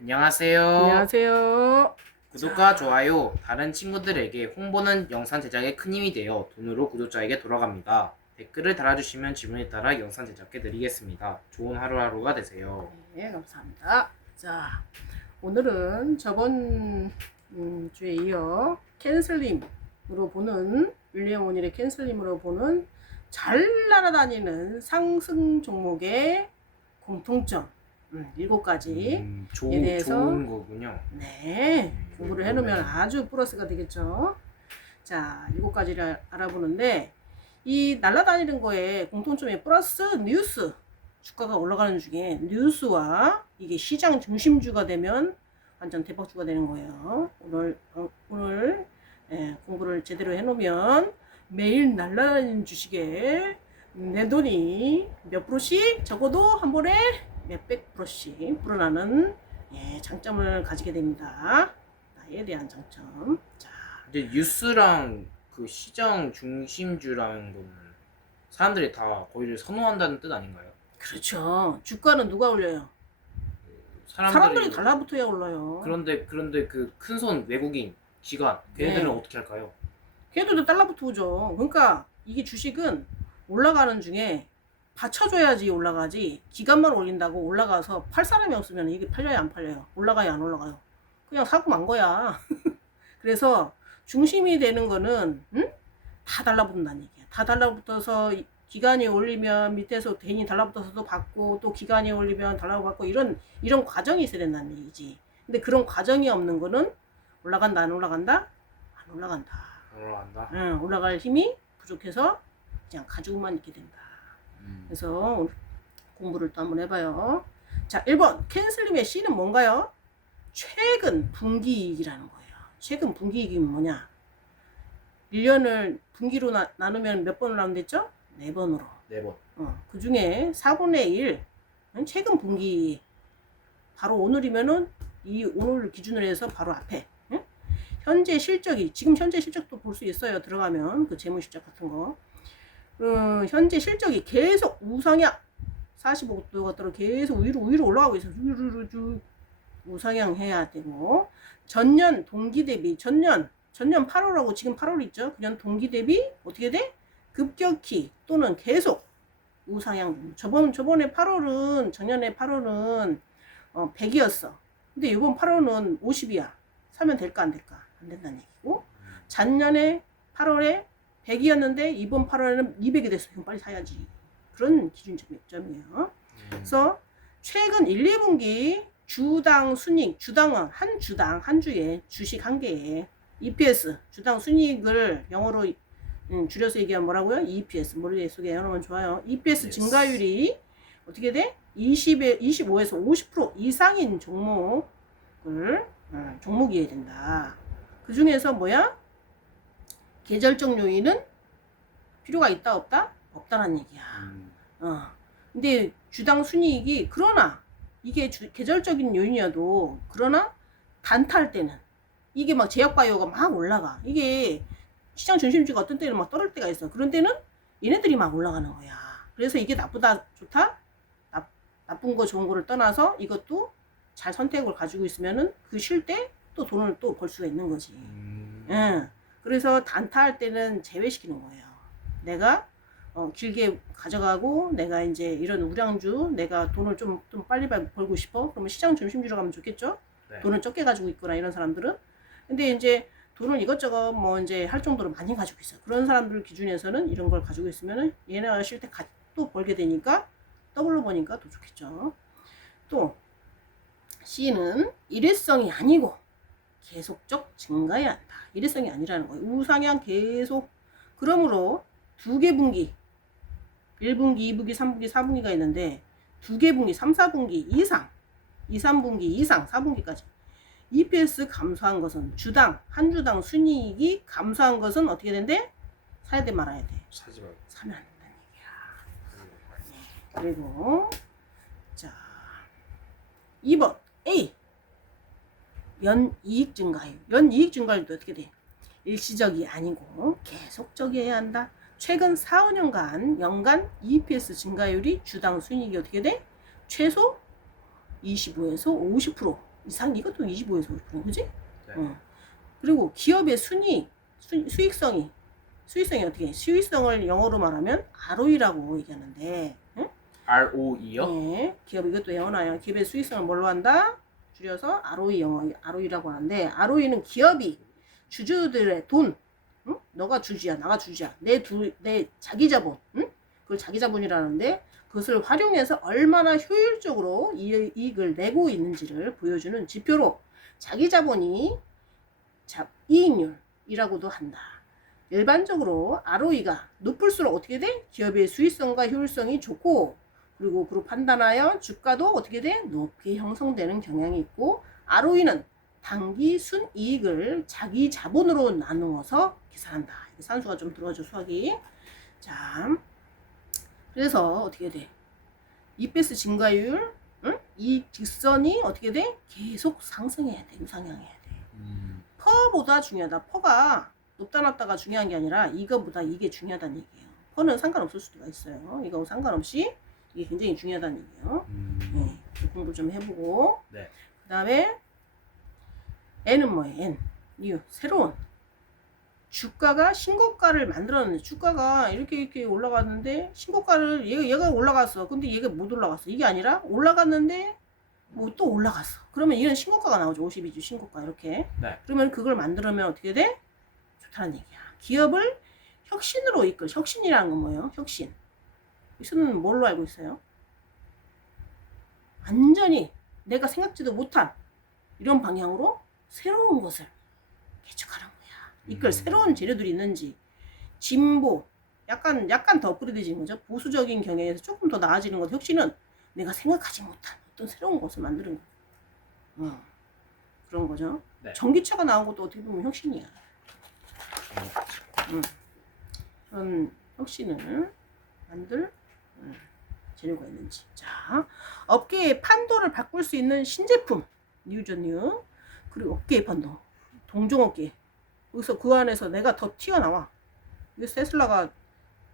안녕하세요. 안녕하세요. 구독과 좋아요, 다른 친구들에게 홍보는 영상 제작에 큰 힘이 되어 돈으로 구독자에게 돌아갑니다. 댓글을 달아주시면 질문에 따라 영상 제작해 드리겠습니다. 좋은 하루하루가 되세요. 네, 감사합니다. 자, 오늘은 저번 주에 이어 캔슬림으로 보는 윌리엄 오닐의 캔슬림으로 보는 잘 날아다니는 상승 종목의 공통점 7가지에 대해서 좋은 거군요. 네, 공부를 해놓으면 아주 플러스가 되겠죠. 자, 7가지를 알아보는데 이 날아다니는 거에 공통점이 플러스 뉴스, 주가가 올라가는 중에 뉴스와 이게 시장 중심주가 되면 완전 대박주가 되는 거예요. 오늘 공부를 제대로 해놓으면 매일 날아다니는 주식에 내 돈이 몇 프로씩 적어도 한 번에 몇백 프로씩 불어나는 장점을 가지게 됩니다. 나에 대한 장점. 자, 근데 뉴스랑 그 시장 중심주라는 거는 사람들이 다 거기를 선호한다는 뜻 아닌가요? 그렇죠. 주가는 누가 올려요? 사람들이 달라붙어야 올라요. 그런데 그 큰 손 외국인 기관 걔네들은 네. 어떻게 할까요? 걔들도 달라붙어 오죠. 그러니까 이게 주식은 올라가는 중에 받쳐줘야지 올라가지, 기간만 올린다고 올라가서 팔 사람이 없으면 이게 팔려요 안 팔려요? 올라가요 안 올라가요? 그냥 사고 만 거야. 그래서 중심이 되는 거는 다 달라붙는다는 얘기야. 다 달라붙어서 기간이 올리면 밑에서 괜히 달라붙어서 또 받고, 또 기간이 올리면 달라붙고, 이런 과정이 있어야 된다는 얘기지. 근데 그런 과정이 없는 거는 올라간다 안 올라간다? 안 올라간다. 올라간다. 응, 올라갈 힘이 부족해서 그냥 가지고만 있게 된다. 그래서 오늘 공부를 또 한번 해봐요. 자, 1번 캔슬림의 C는 뭔가요? 최근 분기이익이라는 거예요. 최근 분기이익이 뭐냐? 1년을 분기로 나누면 몇 번으로 나누면 됐죠? 4번으로. 4번. 그 중에 4분의 1 최근 분기, 바로 오늘이면은 이 오늘 기준으로 해서 바로 앞에 현재 실적이, 지금 현재 실적도 볼 수 있어요. 들어가면 그 재무 실적 같은 거. 현재 실적이 계속 우상향, 45도가 떨어 계속 위로 올라가고 있어요. 쭉 우상향 해야 되고, 전년 동기 대비, 전년 8월하고 지금 8월 있죠. 그냥 동기 대비 어떻게 돼? 급격히 또는 계속 우상향. 저번에 8월은, 작년에 8월은 100이었어. 근데 이번 8월은 50이야. 사면 될까 안 될까? 안 된다는 얘기고, 작년에 8월에 100이었는데 이번 8월에는 200이 됐어. 그럼 빨리 사야지. 그런 기준점이에요. 그래서 최근 1, 2분기 주당 순이익, 주당은 한 주에 주식 한 개에 EPS, 주당 순이익을 영어로 줄여서 얘기하면 뭐라고요? EPS, 머릿속에 해놓으면 좋아요. EPS 증가율이 어떻게 돼? 25에서 50% 이상인 종목이어야 된다. 그 중에서 뭐야? 계절적 요인은 필요가 있다 없다? 없다는 얘기야. 근데 주당 순이익이, 그러나 이게 계절적인 요인이어도, 그러나 단타할 때는 이게 막 제약바이오가 막 올라가. 이게 시장 중심주가 어떤 때는 막 떨어질 때가 있어. 그런 때는 얘네들이 막 올라가는 거야. 그래서 이게 나쁘다 좋다? 나쁜 거 좋은 거를 떠나서 이것도 잘 선택을 가지고 있으면은 그 쉴 때 또 돈을 또 벌 수가 있는 거지. 그래서 단타할 때는 제외시키는 거예요. 내가 길게 가져가고, 내가 이제 이런 우량주, 내가 돈을 좀 빨리 벌고 싶어. 그러면 시장 중심주로 가면 좋겠죠? 네. 돈을 적게 가지고 있거나 이런 사람들은. 근데 이제 돈을 이것저것 뭐 이제 할 정도로 많이 가지고 있어. 그런 사람들 기준에서는 이런 걸 가지고 있으면은 얘네가 쉴 때 또 벌게 되니까 더블로 버니까 더 좋겠죠. 또 C는 일회성이 아니고 계속적 증가해야 한다. 일회성이 아니라는 거예요. 우상향 계속. 그러므로 2개 분기, 1분기, 2분기, 3분기, 4분기가 있는데 2개 분기, 3, 4분기 이상, 2, 3분기 이상, 4분기까지 EPS 감소한 것은, 한 주당 순이익이 감소한 것은 어떻게 된대? 사야 돼 말아야 돼? 사지 말고. 사면 안 된다는 얘기야. 그리고 자, 2번 A, 연이익 증가율. 연이익 증가율도 어떻게 돼? 일시적이 아니고 계속적이어야 한다. 최근 4, 5년간 연간 EPS 증가율이 주당 순이익이 어떻게 돼? 최소 25에서 50% 이상 이것도 25에서 50%, 그지? 네. 그리고 기업의 수익성이 어떻게 해? 수익성을 영어로 말하면 ROE라고 얘기하는데, 응? ROE요? 네, 기업 이것도 영어나요. 기업의 수익성을 뭘로 한다? 줄여서 ROE 영어 ROE라고 하는데, ROE는 기업이 주주들의 돈, 응? 너가 주주야, 나가 주주야, 내 자기 자본, 응? 그걸 자기 자본이라는데, 그것을 활용해서 얼마나 효율적으로 이익을 내고 있는지를 보여주는 지표로 자기 자본이 이익률이라고도 한다. 일반적으로 ROE가 높을수록 어떻게 돼? 기업의 수익성과 효율성이 좋고, 그리고 그로 판단하여 주가도 어떻게 돼? 높게 형성되는 경향이 있고, ROE는 단기 순이익을 자기 자본으로 나누어서 계산한다. 산수가 좀 들어가죠, 수학이. 자, 그래서 어떻게 돼? EPS 증가율, 응? 이익 직선이 어떻게 돼? 계속 상승해야 돼, 우상향해야 돼. 퍼보다 중요하다. 퍼가 높다 낮다가 중요한 게 아니라 이거보다 이게 중요하다는 얘기예요. 퍼는 상관없을 수도 있어요. 이거 상관없이 이게 굉장히 중요하다는 얘기예요. 네, 공부 좀 해보고. 네. 그 다음에 N은 뭐예요? N. 이유. 새로운 주가가 신고가를 만들었는데, 주가가 이렇게 올라갔는데 신고가를 얘가 올라갔어. 근데 얘가 못 올라갔어. 이게 아니라 올라갔는데 뭐 또 올라갔어. 그러면 이런 신고가가 나오죠. 52주 신고가 이렇게. 네. 그러면 그걸 만들면 어떻게 돼? 좋다는 얘기야. 기업을 혁신으로 이끌. 혁신이라는 건 뭐예요? 혁신. 이수는 뭘로 알고 있어요? 완전히 내가 생각지도 못한 이런 방향으로 새로운 것을 개척하는 거야. 이끌 새로운 재료들이 있는지, 진보, 약간 더 업그레이드진 거죠. 보수적인 경향에서 조금 더 나아지는 것. 혁신은 내가 생각하지 못한 어떤 새로운 것을 만드는 거. 그런 거죠. 네. 전기차가 나온 것도 어떻게 보면 혁신이야. 그런 혁신을 만들 재료가 있는지. 자, 업계의 판도를 바꿀 수 있는 신제품, 뉴전뉴. 그리고 업계의 판도, 동종업계. 여기서 그 안에서 내가 더 튀어나와. 그래서 테슬라가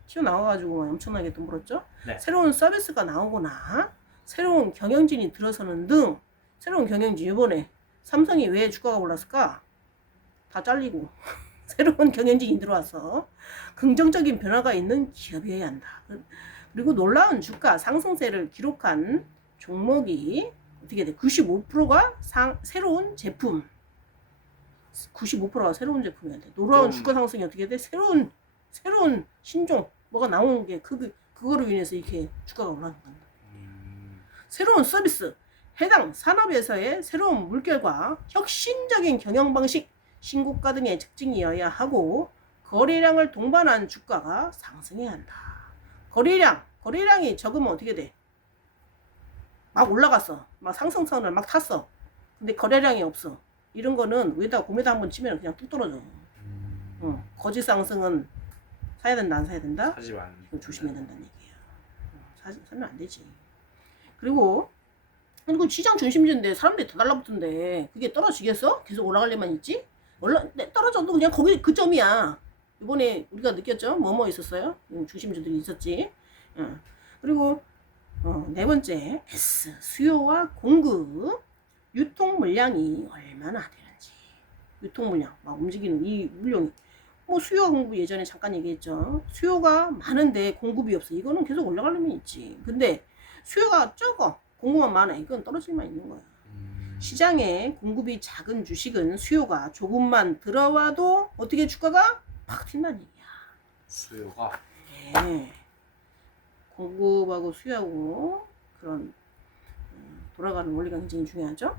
튀어나와가지고 엄청나게 돈 벌었죠. 네. 새로운 서비스가 나오거나 새로운 경영진이 들어서는 등, 새로운 경영진, 이번에 삼성이 왜 주가가 올랐을까? 다 잘리고 새로운 경영진이 들어와서 긍정적인 변화가 있는 기업이어야 한다. 그리고 놀라운 주가 상승세를 기록한 종목이 어떻게 돼? 95%가 새로운 제품. 95%가 새로운 제품이야 돼. 놀라운 주가 상승이 어떻게 돼? 새로운 신종 뭐가 나오는 게 그거로 인해서 이렇게 주가가 올라가는 거야. 새로운 서비스, 해당 산업에서의 새로운 물결과 혁신적인 경영 방식, 신고가 등의 특징이어야 하고, 거래량을 동반한 주가가 상승해야 한다. 거래량이 적으면 어떻게 돼? 막 올라갔어. 막 상승선을 막 탔어. 근데 거래량이 없어. 이런 거는 위에다가 공에다 한번 치면 그냥 뚝 떨어져. 거짓 상승은 사야 된다, 안 사야 된다? 사지 마. 이거 조심해야 된다는 얘기야. 사면 안 되지. 그리고 시장 중심지인데 사람들이 다 달라붙는데 그게 떨어지겠어? 계속 올라갈 리만 있지? 떨어져도 그냥 거기 그 점이야. 이번에 우리가 느꼈죠? 뭐뭐 있었어요? 중심주들이 있었지. 그리고 네 번째 S, 수요와 공급, 유통 물량이 얼마나 되는지. 유통 물량 막 움직이는 이 물량이, 뭐 수요와 공급 예전에 잠깐 얘기했죠. 수요가 많은데 공급이 없어. 이거는 계속 올라가려면 있지. 근데 수요가 적어, 공급만 많아. 이건 떨어질만 있는 거야. 시장에 공급이 작은 주식은 수요가 조금만 들어와도 어떻게 주가가 팍 튄다는 얘기야. 수요가. 네. 공급하고 수요하고 그런 돌아가는 원리가 굉장히 중요하죠.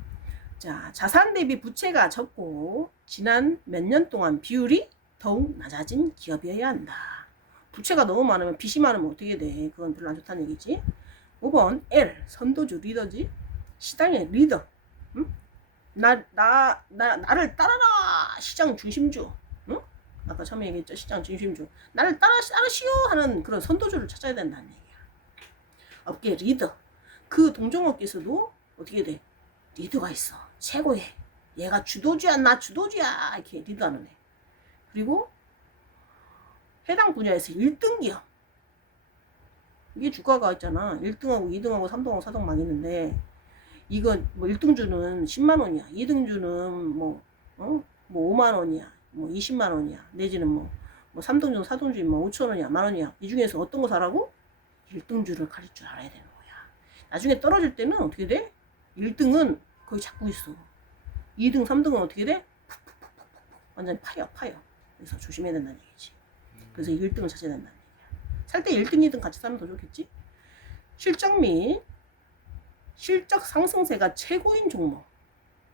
자, 자산 대비 부채가 적고 지난 몇 년 동안 비율이 더욱 낮아진 기업이어야 한다. 부채가 너무 많으면 빚이 많으면 어떻게 돼? 그건 별로 안 좋다는 얘기지. 5번 L, 선도주 리더지. 시장의 리더. 응? 나를 따라라, 시장 중심주. 응? 아까 처음에 얘기했죠. 시장 중심주. 나를 따라시오 하는 그런 선도주를 찾아야 된다는 얘기야. 업계 리더. 그 동종업계에서도 어떻게 돼? 리더가 있어. 최고의. 얘가 주도주야, 나 주도주야. 이렇게 리더하는 애. 그리고 해당 분야에서 1등 기업. 이게 주가가 있잖아. 1등하고 2등하고 3등하고 4등 막 있는데 이거 뭐 1등주는 10만 원이야. 2등주는 뭐, 뭐 5만 원이야. 뭐 20만 원이야. 내지는 뭐 3등주, 4등주 뭐 5천 원이야. 만 원이야. 이 중에서 어떤 거 사라고? 1등주를 가질 줄 알아야 되는 거야. 나중에 떨어질 때는 어떻게 돼? 1등은 거의 잡고 있어. 2등, 3등은 어떻게 돼? 푹푹푹푹 완전 파여. 그래서 조심해야 된다는 얘기지. 그래서 1등을 찾아야 된다는 얘기야. 살 때 1등, 2등 같이 사면 더 좋겠지? 실적 및 실적 상승세가 최고인 종목.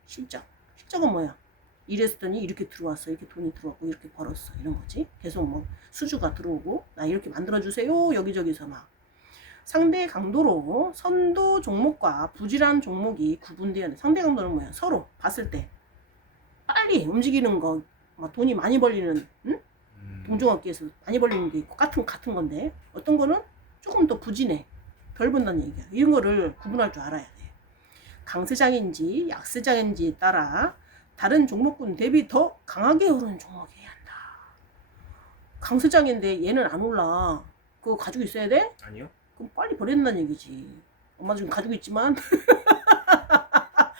실적은 뭐야? 이랬더니 이렇게 들어왔어. 이렇게 돈이 들어왔고 이렇게 벌었어. 이런 거지. 계속 뭐 수주가 들어오고 나 이렇게 만들어주세요. 여기저기서 막. 상대 강도로 선도 종목과 부실한 종목이 구분되어야 돼. 상대 강도는 뭐야? 서로 봤을 때 빨리 움직이는 거, 막 돈이 많이 벌리는, 응? 동종업계에서 많이 벌리는 게 있고 같은 건데 어떤 거는 조금 더 부진해. 덜 번다는 얘기야. 이런 거를 구분할 줄 알아야 돼. 강세장인지 약세장인지에 따라 다른 종목군 대비 더 강하게 오르는 종목이어야 한다. 강세장인데 얘는 안 올라. 그거 가지고 있어야 돼? 아니요. 그럼 빨리 버려야 된다는 얘기지. 엄마 지금 가지고 있지만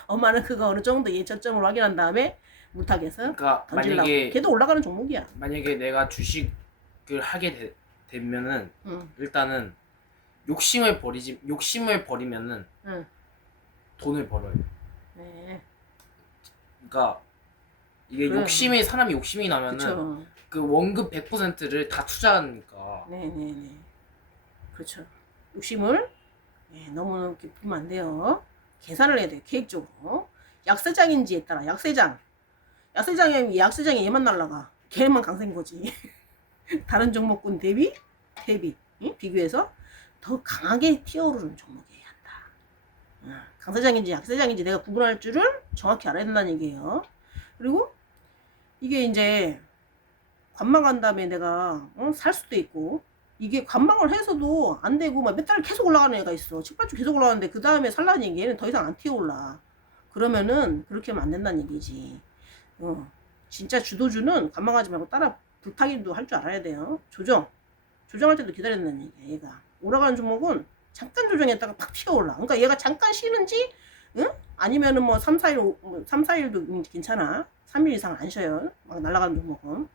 엄마는 그거 어느 정도 예저점을 확인한 다음에 물타기해서 그러니까 던질라고. 만약에 걔도 올라가는 종목이야. 내가 주식을 하게 되면은 응. 일단은 욕심을 버리면은 응. 돈을 벌어요. 네. 그러니까 이게 그래. 사람이 욕심이 나면은 그쵸. 그 원금 100%를 다 투자하니까. 네네네. 그렇죠. 욕심을 너무 이렇게 부으면 안 돼요. 계산을 해야 돼요. 계획적으로. 약세장인지에 따라 약세장이 얘만 날라가. 걔만 강세인 거지. 다른 종목군 대비 응? 비교해서 더 강하게 튀어오르는 종목이어야 한다. 강세장인지 약세장인지 내가 구분할 줄을 정확히 알아야 된다는 얘기예요. 그리고 이게 이제 관망한 다음에 내가 살 수도 있고 이게 관망을 해서도 안 되고 막 몇 달 계속 올라가는 애가 있어. 7, 8주 계속 올라가는데 그 다음에 살라는 얘기 얘는 더 이상 안 튀어올라. 그러면은 그렇게 하면 안 된다는 얘기지. 진짜 주도주는 관망하지 말고 따라 불타기도 할 줄 알아야 돼요. 조정할 때도 기다려야 된다는 얘기야. 얘가 올라가는 종목은 잠깐 조정했다가 팍 튀어올라. 그러니까 얘가 잠깐 쉬는지 아니면은 뭐 3, 4일도 괜찮아. 3일 이상 안 쉬어요. 막 날아가는 종목은.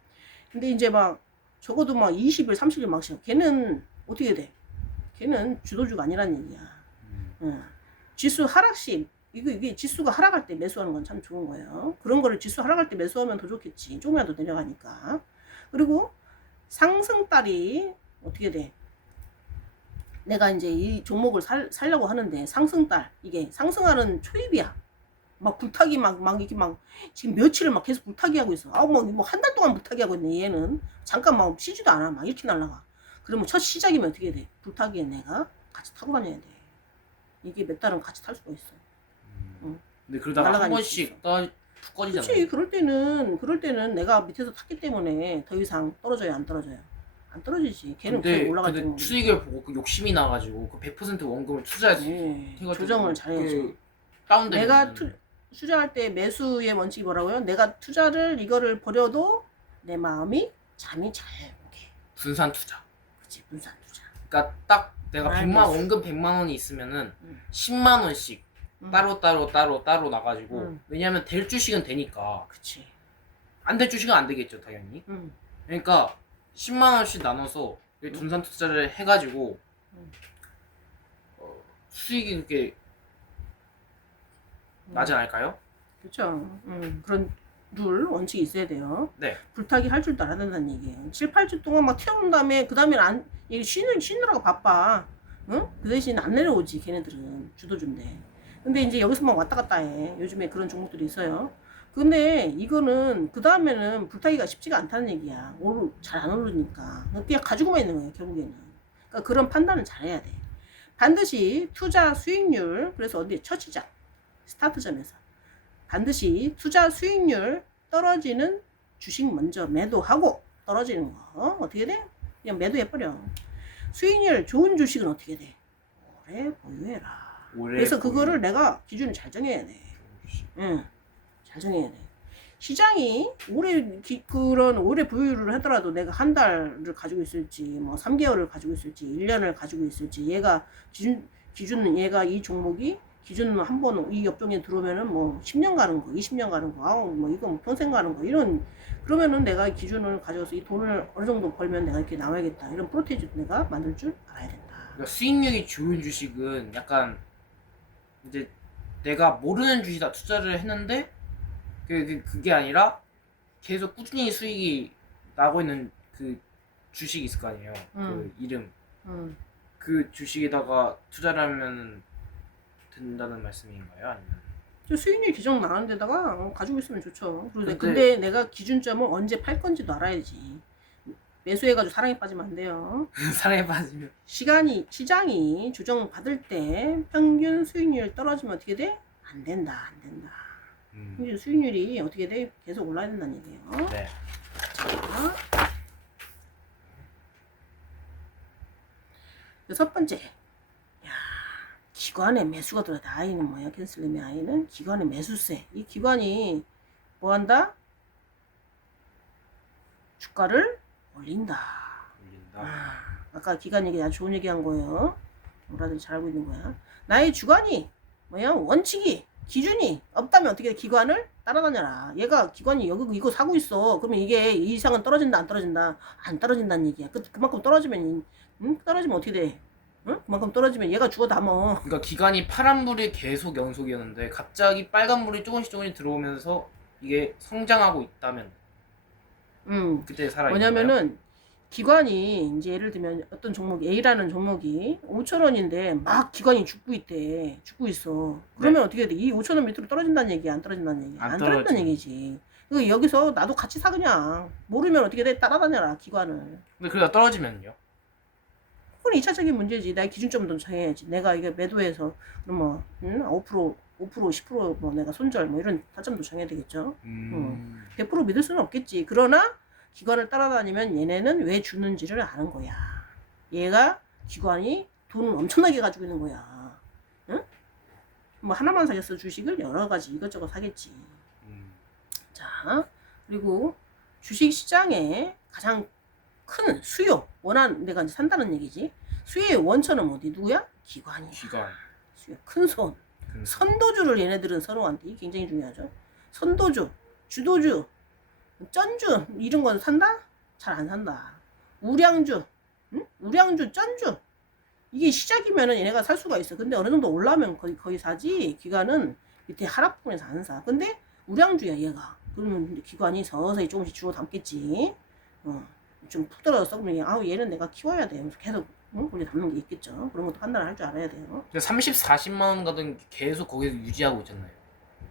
근데 이제 막 적어도 막 20일, 30일 막 쉬어. 걔는 어떻게 돼? 걔는 주도주가 아니란 얘기야. 지수 하락시 이게 지수가 하락할 때 매수하는 건 참 좋은 거예요. 그런 거를 지수 하락할 때 매수하면 더 좋겠지. 조금이라도 내려가니까. 그리고 상승달이 어떻게 돼? 내가 이제 이 종목을 살려고 하는데 상승달 이게 상승하는 초입이야. 막 불타기 막 이렇게 막 지금 며칠을 막 계속 불타기 하고 있어. 뭐 한 달 동안 불타기 하고 있네. 얘는 잠깐 막 쉬지도 않아. 막 이렇게 날아가. 그러면 첫 시작이면 어떻게 돼? 불타기에 내가 같이 타고 다녀야 돼. 이게 몇 달은 같이 탈 수가 있어. 근데 그러다가 한 날아가니까 번씩 툭 꺼지잖아요. 그렇지. 그럴 때는 내가 밑에서 탔기 때문에 더 이상 떨어져요, 안 떨어져요? 안 떨어지지. 걔는 계속 올라가지. 근데 수익을 보고 그 욕심이 나가지고 그 100% 원금을 투자해서 조정을 잘해야죠. 다운되면 내가 투자할 때 매수의 원칙이 뭐라고요? 내가 투자를 이거를 버려도 내 마음이 잠이 잘 오게. 분산 투자. 그치, 분산 투자. 그러니까 딱 내가 알겠어. 원금 100만 원이 있으면은 10만 원씩 따로 나가지고 왜냐면 될 주식은 되니까. 그치. 안 될 주식은 안 되겠죠, 당연히. 그러니까 10만 원씩 나눠서 분산 투자를 해가지고 수익이 그렇게 나지 않을까요? 그렇죠. 그런 룰 원칙이 있어야 돼요. 네. 불타기 할 줄도 알아야 된다는 얘기예요. 7, 8주 동안 막 튀어온 다음에 그 다음에 얘 쉬느라고 바빠. 응? 그 대신 안 내려오지. 걔네들은 주도주인데. 근데 이제 여기서만 왔다 갔다 해. 요즘에 그런 종목들이 있어요. 근데 이거는 그 다음에는 불타기가 쉽지가 않다는 얘기야. 잘 안 오르니까. 그냥 가지고만 있는 거예요, 결국에는. 그러니까 그런 판단을 잘해야 돼. 반드시 투자 수익률, 그래서 어디 첫 시작, 스타트점에서 반드시 투자 수익률 떨어지는 주식 먼저 매도하고 떨어지는 거 어떻게 돼? 그냥 매도해버려. 수익률 좋은 주식은 어떻게 돼? 오래 보유해라. 그래서 그거를 내가 기준을 잘 정해야 돼. 잘 정해야 돼. 시장이 그런 오래 보유를 하더라도 내가 한 달을 가지고 있을지, 뭐 3개월을 가지고 있을지, 1년을 가지고 있을지, 얘가 기준은 얘가 이 종목이 기준 한 번 이 업종에 들어오면은 뭐 10년 가는 거, 20년 가는 거, 아우 뭐 이거 뭐 평생 가는 거 이런 그러면은 내가 기준을 가져서 이 돈을 어느 정도 벌면 내가 이렇게 나와야겠다 이런 프로테이지도 내가 만들 줄 알아야 된다. 그러니까 수익률이 좋은 주식은 약간 이제 내가 모르는 주식에다 투자를 했는데 그게 아니라 계속 꾸준히 수익이 나고 있는 그 주식이 있을 거 아니에요. 그 이름. 그 주식에다가 투자를 하면 된다는 말씀인가요? 아니면? 저 수익률 계속 나가는 데다가 가지고 있으면 좋죠. 근데 근데 내가 기준점을 언제 팔 건지도 알아야지. 매수해가지고 사랑에 빠지면 안 돼요. 사랑에 빠지면 시장이 조정받을 때 평균 수익률 떨어지면 어떻게 돼? 안 된다. 평균 수익률이 어떻게 돼? 계속 올라야 된다는 얘기예요. 네. 자, 여섯 번째. 야, 기관에 매수가 들어갔다. 아이는 뭐야? 캔슬림의 아이는 기관의 매수세. 이 기관이 뭐 한다? 주가를 올린다. 아까 기관 얘기 아주 좋은 얘기 한 거예요. 뭐라든지 잘 알고 있는 거야. 나의 주관이 뭐야? 원칙이 기준이 없다면 어떻게 해? 기관을 따라다녀라. 얘가 기관이 여기 이거 사고 있어. 그러면 이게 이 이상은 떨어진다 안 떨어진다? 안 떨어진다는 얘기야. 그만큼 떨어지면 떨어지면 어떻게 돼? 응? 그만큼 떨어지면 얘가 죽어 담어. 그러니까 기간이 파란불이 계속 연속이었는데 갑자기 빨간불이 조금씩 들어오면서 이게 성장하고 있다면 그때 살아 있는 거예요? 뭐냐면은 기관이 이제 예를 들면 어떤 종목 A라는 종목이 5,000원인데 막 기관이 죽고 있어. 그러면 어떻게 돼? 이 5,000원 밑으로 떨어진다는 얘기야, 안 떨어진다는 얘기야? 안 떨어진다는 얘기지. 여기서 나도 같이 사 그냥. 모르면 어떻게 돼? 따라다녀라 기관을. 근데 그러다 떨어지면요? 그건 2차적인 문제지. 나의 기준점도 정해야지. 내가 이게 매도해서 그럼 뭐 5%, 10%뭐 내가 손절 뭐 이런 타점도 정해야 되겠죠. 100% 믿을 수는 없겠지. 그러나 기관을 따라다니면 얘네는 왜 주는지를 아는 거야. 얘가 기관이 돈을 엄청나게 가지고 있는 거야. 응? 뭐 하나만 사겠어 주식을 여러 가지 이것저것 사겠지. 자, 그리고 주식 시장에 가장 큰 수요, 내가 이제 산다는 얘기지. 수요의 원천은 어디? 누구야? 기관. 수요, 큰 손. 선도주를 얘네들은 선호한대. 이게 굉장히 중요하죠. 선도주, 주도주, 쩐주 이런 건 산다? 잘 안 산다. 우량주, 우량주, 쩐주 이게 시작이면은 얘네가 살 수가 있어. 근데 어느 정도 올라오면 거의 사지. 기관은 밑에 하락부분에서 안 사. 근데 우량주야 얘가. 그러면 기관이 서서히 조금씩 주워 담겠지. 좀 푹 떨어졌어. 그러면 얘는 내가 키워야 돼. 계속 원래 담는 게 있겠죠. 그런 것도 판단을 할 줄 알아야 돼요. 30, 40만 원 가던 계속 거기서 유지하고 있잖아요.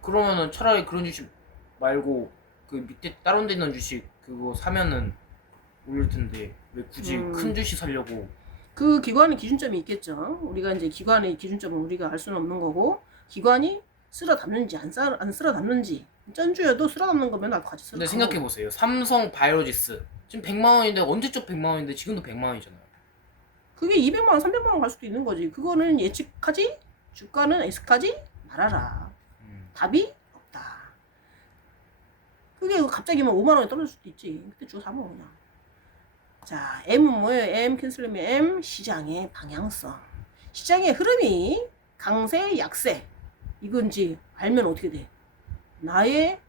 그러면은 차라리 그런 주식 말고 그 밑에 다른 데 있는 주식 그거 사면은 오를 텐데 왜 굳이 큰 주식 사려고? 그 기관의 기준점이 있겠죠. 우리가 이제 기관의 기준점은 우리가 알 수는 없는 거고 기관이 쓸어 담는지 안 쓸어 담는지 쩐주여도 쓸어 담는 거면 나도 같이 쓸어. 근데 생각해 보세요. 삼성 바이오로지스 지금 100만 원인데 언제적 100만 원인데 지금도 100만 원이잖아요. 그게 200만 원, 300만 원 갈 수도 있는 거지. 그거는 예측하지? 주가는 예측하지 말아라. 답이 없다. 그게 갑자기 뭐 5만 원에 떨어질 수도 있지. 그때 주워 사면 그냥. 자, M은 뭐예요? M 캔슬림의 M 시장의 방향성. 시장의 흐름이 강세, 약세. 이건지 알면 어떻게 돼? 나의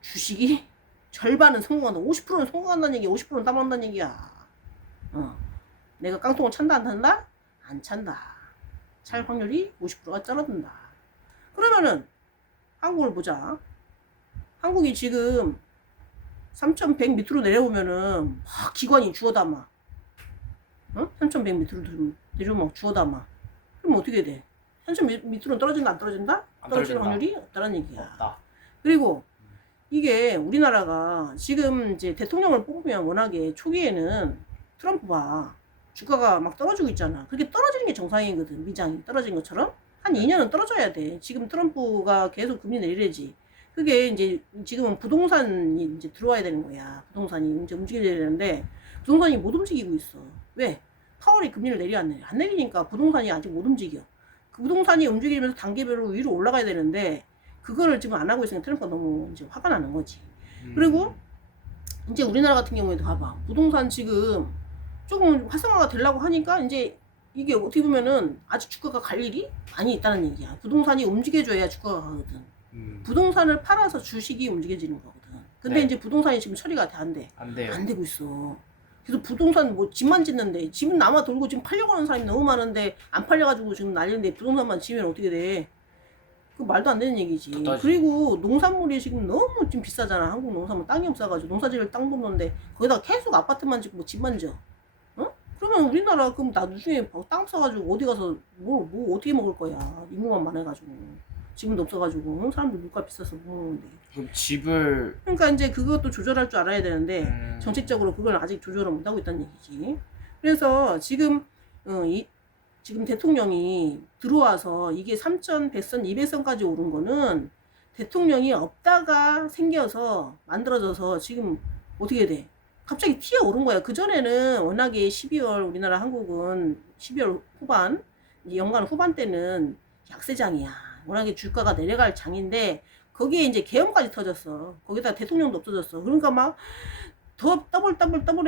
주식이 절반은 성공한다. 50%는 성공한다는 얘기야. 50%는 따먹는다는 얘기야. 내가 깡통을 찬다 안 찬다? 안 찬다. 찰 확률이 50%가 줄어든다. 그러면은 한국을 보자. 한국이 지금 3,100 밑으로 내려오면은 막 기관이 주워 담아. 3,100 밑으로 내려오면 주워 담아. 그럼 어떻게 돼? 3,100 밑으로 떨어진다 안 떨어진다? 떨어질 확률이 없다는 얘기야. 없다. 그리고 이게 우리나라가 지금 이제 대통령을 뽑으면 워낙에 초기에는 트럼프가 주가가 막 떨어지고 있잖아. 그게 떨어지는 게 정상이거든. 미장이 떨어진 것처럼 한 2년은 떨어져야 돼. 지금 트럼프가 계속 금리 내리지. 그게 이제 지금은 부동산이 이제 들어와야 되는 거야. 부동산이 이제 움직여야 되는데 부동산이 못 움직이고 있어. 왜? 파월이 금리를 내려 안 내려? 안 내리니까 부동산이 아직 못 움직여. 그 부동산이 움직이면서 단계별로 위로 올라가야 되는데 그거를 지금 안 하고 있으니까 트럼프가 너무 이제 화가 나는 거지. 그리고 이제 우리나라 같은 경우에도 봐봐. 부동산 지금 조금 활성화가 되려고 하니까 이제 이게 어떻게 보면은 아직 주가가 갈 일이 많이 있다는 얘기야. 부동산이 움직여줘야 주가가 가거든. 부동산을 팔아서 주식이 움직여지는 거거든. 근데 네. 이제 부동산이 지금 처리가 안 돼. 안 돼요. 안 되고 있어. 그래서 부동산 뭐 집만 짓는데 집은 남아 돌고 지금 팔려고 하는 사람이 너무 많은데 안 팔려가지고 지금 난리인데 부동산만 지면 어떻게 돼? 그 말도 안 되는 얘기지. 그다지. 그리고 농산물이 지금 너무 지금 비싸잖아. 한국 농산물 땅이 없어가지고 농사지을 땅도 없는데 거기다가 계속 아파트만 짓고 뭐 집만 지어. 어? 그러면 우리나라 그럼 나중에 땅 써가지고 어디 가서 뭐 어떻게 먹을 거야? 인구만 많아가지고 지금도 없어가지고 사람들 물가 비싸서 못 먹는데. 그럼 집을 그러니까 이제 그것도 조절할 줄 알아야 되는데 음, 정책적으로 그걸 아직 조절을 못 하고 있다는 얘기지. 그래서 지금 지금 대통령이 들어와서 이게 3천, 100선, 200선까지 오른 거는 대통령이 없다가 생겨서 만들어져서 지금 어떻게 돼? 갑자기 튀어 오른 거야. 그전에는 워낙에 12월 우리나라 한국은 12월 후반, 이제 연간 후반 때는 약세장이야. 워낙에 주가가 내려갈 장인데 거기에 이제 계엄까지 터졌어. 거기다 대통령도 없어졌어. 그러니까 막 더 더블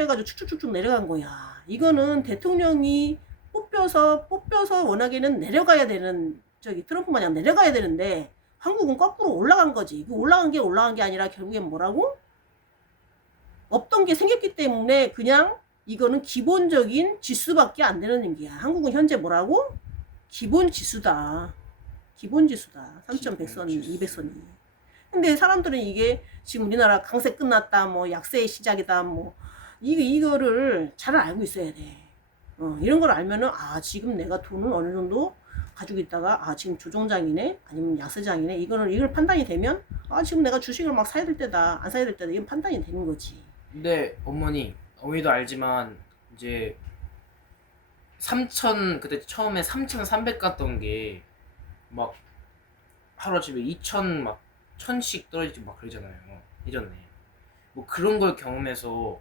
해가지고 축축축축 내려간 거야. 이거는 대통령이 뽑혀서 워낙에는 내려가야 되는 트럼프 마냥 내려가야 되는데 한국은 거꾸로 올라간 거지. 그 올라간 게 아니라 결국엔 뭐라고? 없던 게 생겼기 때문에 그냥 이거는 기본적인 지수밖에 안 되는 얘기야. 한국은 현재 뭐라고? 기본 지수다. 기본 지수다. 3,100선이, 200선이. 근데 사람들은 이게 지금 우리나라 강세 끝났다, 뭐 약세의 시작이다, 뭐 이거를 잘 알고 있어야 돼. 이런 걸 알면은 지금 내가 돈을 어느 정도 가지고 있다가 지금 조정장이네, 아니면 약세장이네. 이걸 판단이 되면 지금 내가 주식을 막 사야 될 때다, 안 사야 될 때다. 이건 판단이 되는 거지. 근데 어머니도 알지만 이제 3천 그때 처음에 3,300 갔던 게 막 하루아침에 2천 막 1,000씩 떨어지고 막 그러잖아요. 예전에 뭐 그런 걸 경험해서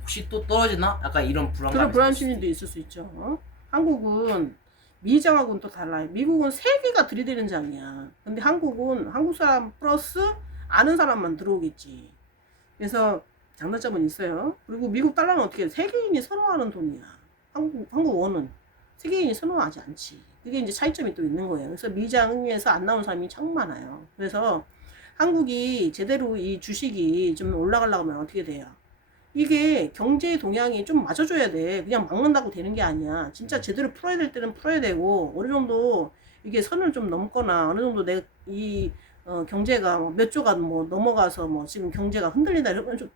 혹시 또 떨어지나? 약간 이런 그런 불안감이 불안심도 있을 수 있죠. 한국은 미장하고는 또 달라요. 미국은 세계가 들이대는 장이야. 근데 한국은 한국 사람 플러스 아는 사람만 들어오겠지. 그래서 장단점은 있어요. 그리고 미국 달러는 어떻게 해? 세계인이 선호하는 돈이야. 한국 원은 세계인이 선호하지 않지. 그게 이제 차이점이 또 있는 거예요. 그래서 미장에서 안 나온 사람이 참 많아요. 그래서 한국이 제대로 이 주식이 좀 올라가려고 하면 어떻게 돼요? 이게 경제 동향이 좀 맞아줘야 돼. 그냥 막는다고 되는 게 아니야. 진짜 제대로 풀어야 될 때는 풀어야 되고, 어느 정도 이게 선을 좀 넘거나, 어느 정도 경제가 몇 조가 뭐 넘어가서 뭐 지금 경제가 흔들린다 이러면 좀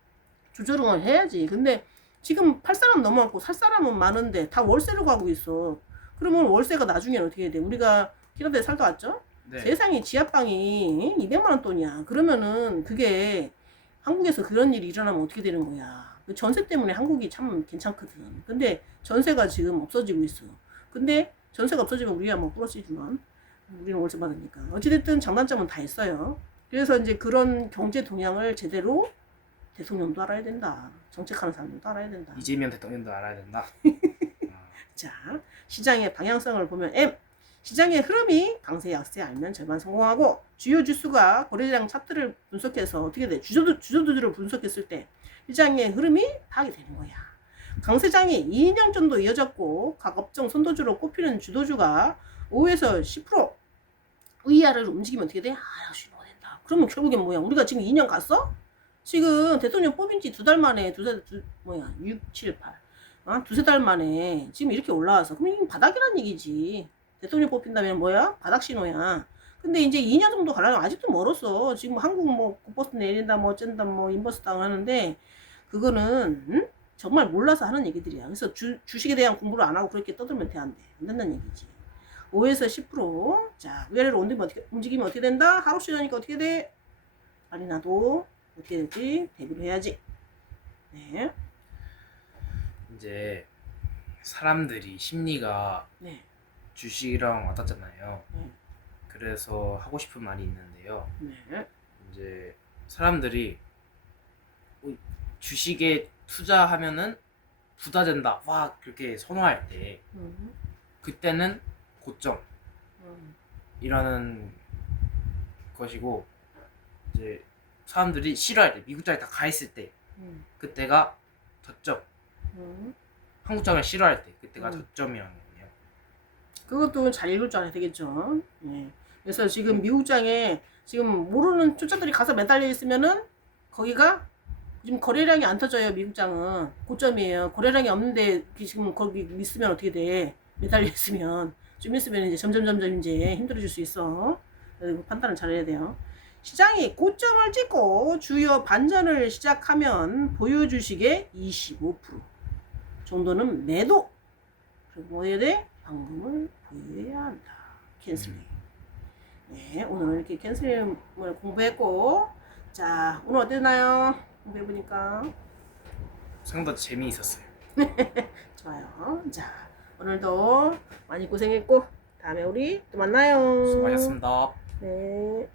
조절을 해야지. 근데 지금 팔 사람 넘어갔고 살 사람은 많은데 다 월세로 가고 있어. 그러면 월세가 나중에 어떻게 돼? 우리가 기라대에 살다 왔죠? 네. 세상에 지하방이 200만 원 돈이야. 그러면은 그게 한국에서 그런 일이 일어나면 어떻게 되는 거야? 그 전세 때문에 한국이 참 괜찮거든. 근데 전세가 지금 없어지고 있어. 근데 전세가 없어지면 우리야 뭐 플러스지만 우리는 월세 받으니까. 어찌됐든 장단점은 다 있어요. 그래서 이제 그런 경제 동향을 제대로 대통령도 알아야 된다. 정책하는 사람도 알아야 된다. 이재명 대통령도 알아야 된다. 자, 시장의 방향성을 보면 M. 시장의 흐름이 강세 약세 알면 절반 성공하고 주요 지수가 거래량 차트를 분석해서 어떻게 돼? 주저도들을 분석했을 때 시장의 흐름이 파악이 되는 거야. 강세장이 2년 정도 이어졌고 각 업종 선도주로 꼽히는 주도주가 5에서 10% 위아래로 움직이면 어떻게 돼? 역시 뭐가 된다. 그러면 결국엔 뭐야? 우리가 지금 2년 갔어? 지금 대통령 뽑은 지 2달 만에 6, 7, 8 두세 달 만에 지금 이렇게 올라와서 그럼 이건 바닥이란 얘기지. 대통령 뽑힌다면 뭐야? 바닥 신호야. 근데 이제 2년 정도 가려면 아직도 멀었어. 지금 한국 뭐 국버스 내린다 뭐 어쩐다 뭐 인버스 당 하는데 그거는 정말 몰라서 하는 얘기들이야. 그래서 주식에 대한 공부를 안 하고 그렇게 떠들면 안 돼. 안 된다는 얘기지. 5에서 10% 자, 위아래로 움직이면 어떻게 된다? 하루 시전이니까 어떻게 돼? 빨리 나도 어떻게 될지 대비를 해야지. 네. 이제 사람들이 심리가 네. 주식이랑 와닿잖아요. 네. 그래서 하고 싶은 말이 있는데요. 네. 이제 사람들이 주식에 투자하면은 부자 된다. 와, 그렇게 선호할 때 그때는 고점이라는 것이고 이제 사람들이 싫어할 때 미국장에 다 가 있을 때 그때가 저점. 한국장을 싫어할 때 그때가 저점이라는 거예요. 그것도 잘 읽을 줄 알아야 되겠죠. 예. 그래서 지금 미국장에 지금 모르는 초짜들이 가서 매달려 있으면은 거기가 지금 거래량이 안 터져요. 미국장은 고점이에요. 거래량이 없는데 지금 거기 있으면 어떻게 돼? 매달려 있으면 좀 있으면 이제 점점 이제 힘들어질 수 있어. 그래서 판단을 잘해야 돼요. 시장이 고점을 찍고 주요 반전을 시작하면 보유 주식의 25% 정도는 매도. 그리고 뭐 해야 돼? 방금을 보유해야 한다. 캔슬링. 네, 오늘은 이렇게 캔슬링을 공부했고, 자, 오늘 어땠나요? 공부해보니까. 상당히 재미있었어요. 좋아요. 자, 오늘도 많이 고생했고, 다음에 우리 또 만나요. 수고하셨습니다. 네.